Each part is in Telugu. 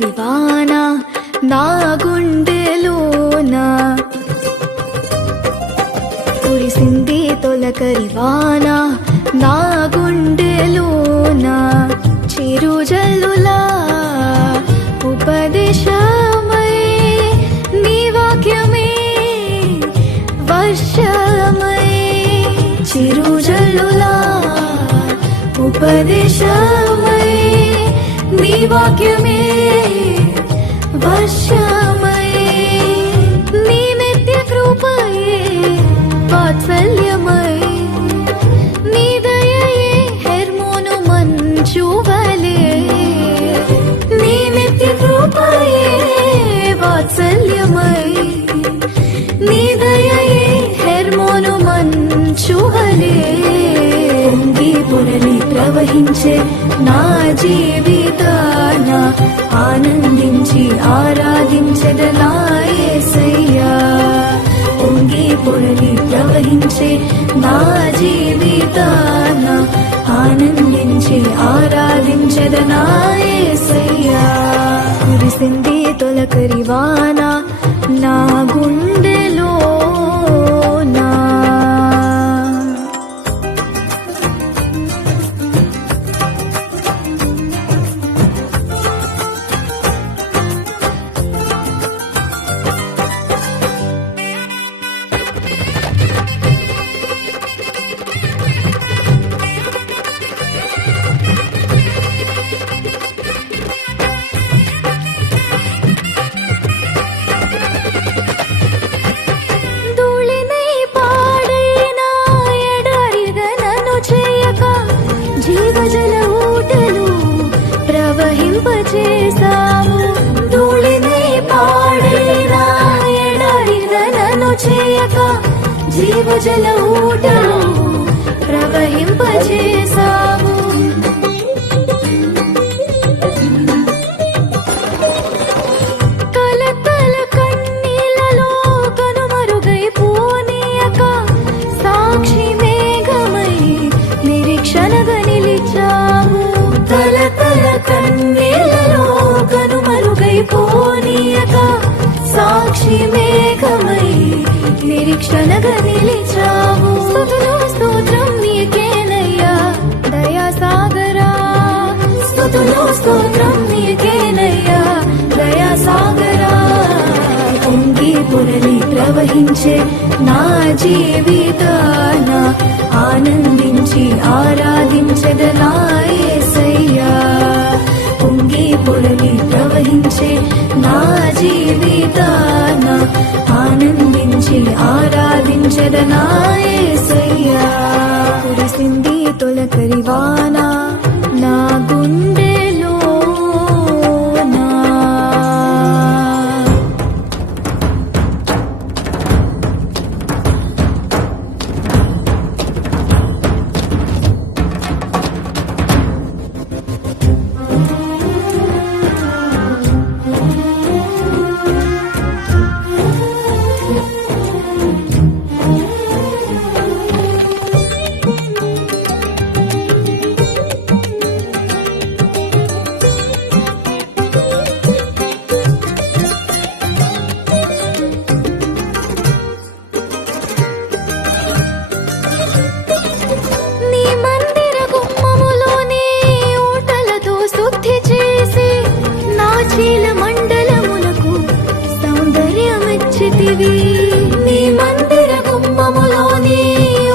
తొలకరివాన నా గుండెలోన కురిసింది తొలకరివాన నా గుండెలోన చిరుజల్లులా ఉపదేశమై నీ వాక్యమే వర్షమై చిరుజల్లులా ఉపదేశమై నీ వాక్యమే వర్షమై నీ నిత్య కృపయే వాత్సల్యమై నీ దయయే హెర్మోను మంచువలే నీ నిత్య కృపయే వాత్సల్యమై నీ దయయే హెర్మోను మంచువలే పొంగి పొరలి ప్రవహించే నా జీవితాన ఆనందించి ఆరాధించెదనా యేసయ్యా పొంగి పొరలి ప్రవహించే నా జీవితాన ఆనందించి ఆరాధించెదనా యేసయ్యా కురిసింది తొలకరివాన నా గుండెలోనా జీవజల ఊటలు ప్రవహింపచేసావు ధూళిని పాడైనా ఎడారిగనను చేయక జీవజల ఊటలు ప్రవహింపచేసావు కలతల కన్నీలలో కనుమరుగైపోనీయక సాక్షి మేఘమై నిరీక్షణగా నిలిచావు తలతల కన్నీళ్ళలో కనుమరుగైపోనీయక సాక్షి మేఘమై నిరీక్షణగా నిలిచావు స్తుతులు స్తోత్రం నీకేనయ్యా దయాసాగరా స్తుతులు స్తోత్రం నీకేనయ్యా దయాసాగరా పొంగి పొరలి ప్రవహించే నా జీవితాన ఆనందించి ఆరాధించెదనా యేసయ్యా పొంగి పొరలి ప్రవహించే నా జీవితాన ఆనందించి ఆరాధించెదనా యేసయ్యా కురిసింది తొలకరివాన నా గుండెలోనా మండలమునకు సౌందర్యమిచ్చితివి నీ మందిర గుమ్మములోని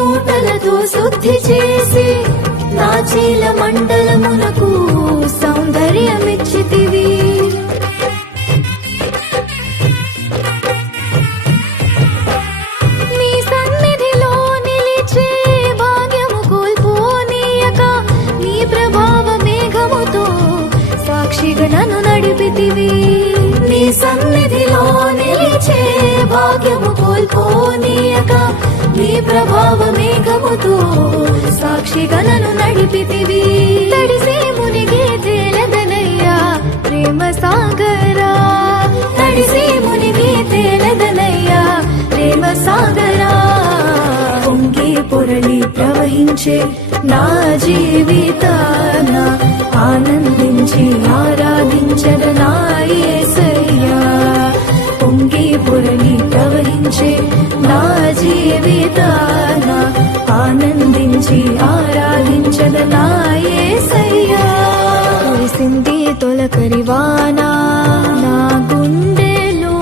ఊటలతో శుద్ధి చేసి నా చీల మండలమునకు సౌందర్యమిచ్చితివి నీ సన్నిధిలో నిలిచే భాగ్యము కోల్పోనీయక నీ ప్రభావ మేఘముతో సాక్షిగా నన్ను నడిపితివి నీ సన్నిధిలో నిలిచే భాగ్యము కోల్పోనీయక నీ ప్రభావ మేఘముతో సాక్షిగా నన్ను నడిపితివి తడిసి మునిగే తేలదనయ్యా ప్రేమ సాగరా తడిసి మునిగే తేలదనయ్యా ప్రేమ సాగరా పొంగి పొరలి ప్రవహించే నా జీవితాన ఆనందించి ఆరాధించద నా యేసయ్యా పొంగి పొరలి ప్రవహించే నా జీవితాన ఆనందించి ఆరాధించద నా యేసయ్యా కురిసింది తొలకరివానా నా గుండెలో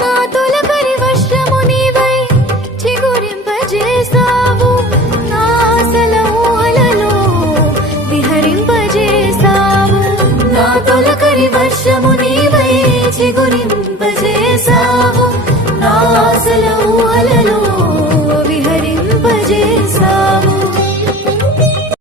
నా తొలకరి వర్షము నీవై చిగురింపజేసావు నా ఆశల ఊహలలో విహరింపజేసావు నా తొలకరి వర్షము నీవై చిగురింపజేసావు